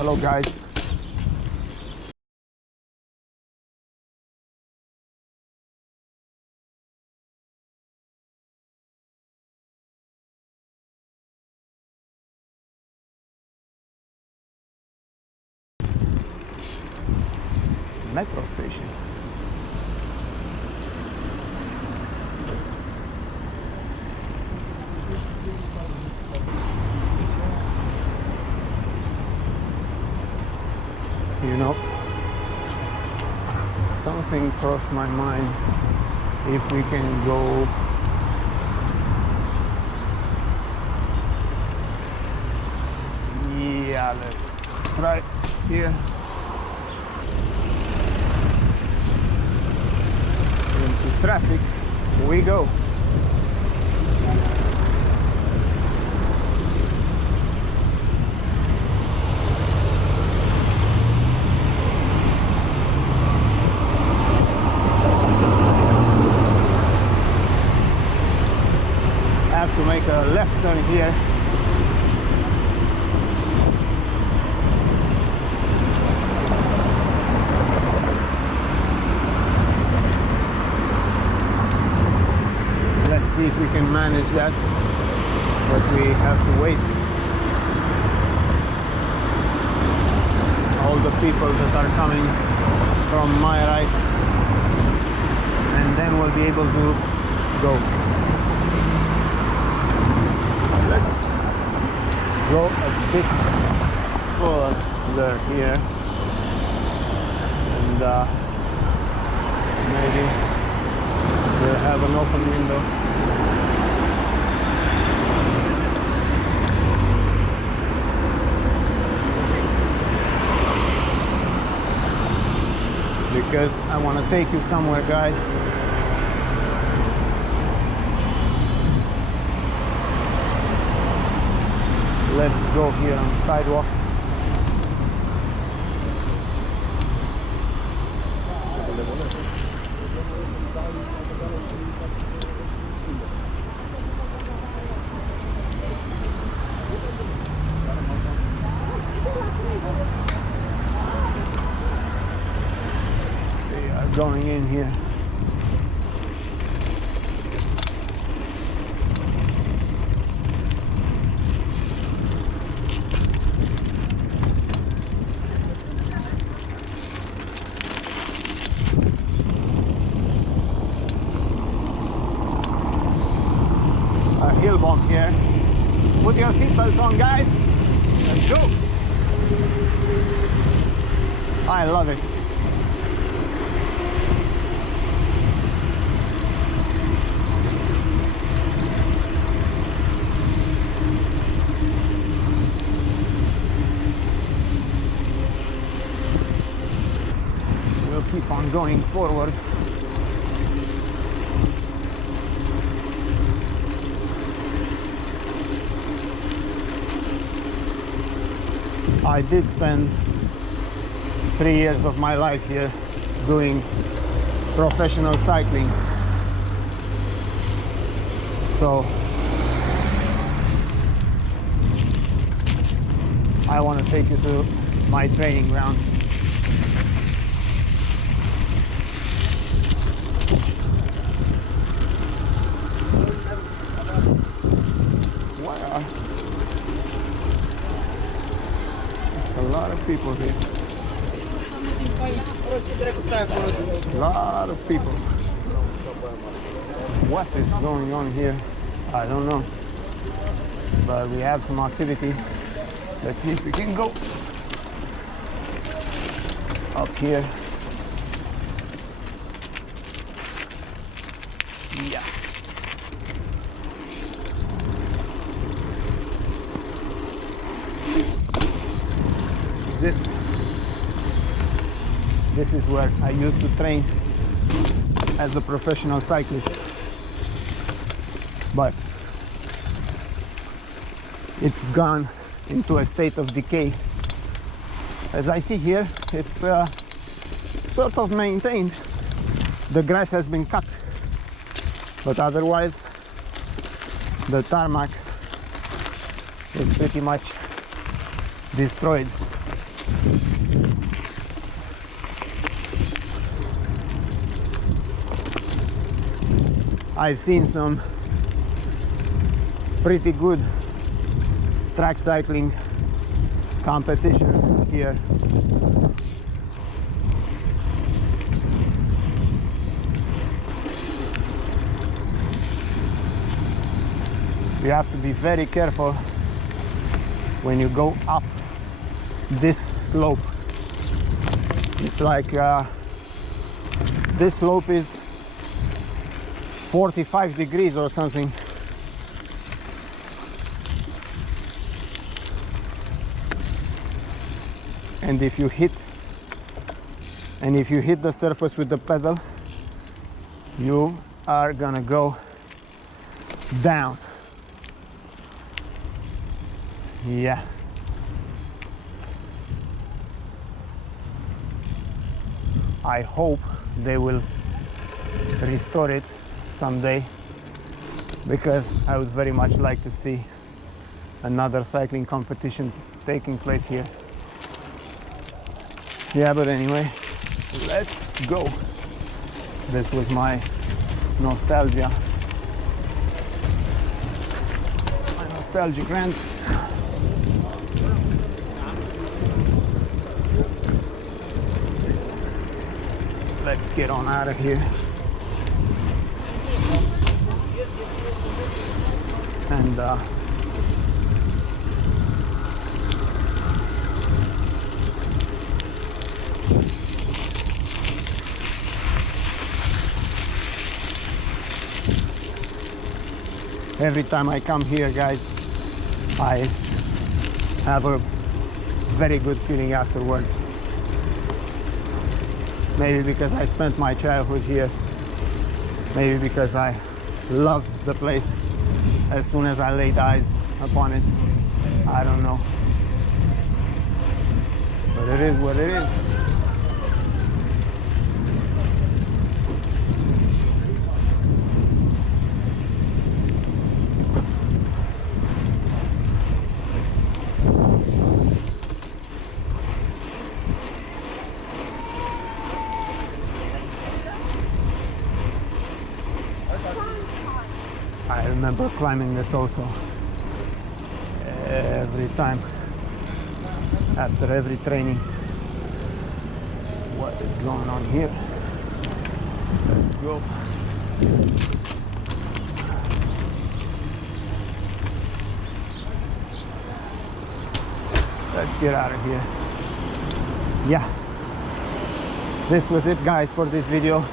Hello guys. Metro station. You know, something crossed my mind if we can go let's try here into traffic we go. Have to make a left turn here. Let's see if we can manage that, but we have to wait. All the people that are coming from my right, and then we'll be able to go. Let's go a bit further here, and maybe we'll have an open window. Because I want to take you somewhere, guys. Let's go here on the sidewalk. They are going in here. Hill bump here. Put your seatbelts on, guys. Let's go. I love it. We'll keep on going forward. I did spend 3 years of my life here doing professional cycling, so I want to take you to my training ground. Wow. A lot of people here. A lot of people. What is going on here? I don't know. But we have some activity. Let's see if we can go up here. Yeah. This is it. This is where I used to train as a professional cyclist, but it's gone into a state of decay. As I see here, it's sort of maintained. The grass has been cut, but otherwise the tarmac is pretty much destroyed. I've seen some pretty good track cycling competitions here. You have to be very careful when you go up this slope. It's like this slope is 45 degrees or something. And if you hit the surface with the pedal, you are gonna go down. Yeah. I hope they will restore it someday, because I would very much like to see another cycling competition taking place here. Yeah, but anyway, let's go. This was my nostalgia. My nostalgic rant. Let's get on out of here. And every time I come here, guys, I have a very good feeling afterwards. Maybe because I spent my childhood here, maybe because I loved the place as soon as I laid eyes upon it. I don't know, but it is what it is. I remember climbing this also every time after every training. What is going on here? Let's go. Let's get out of here. Yeah, this was it, guys, for this video.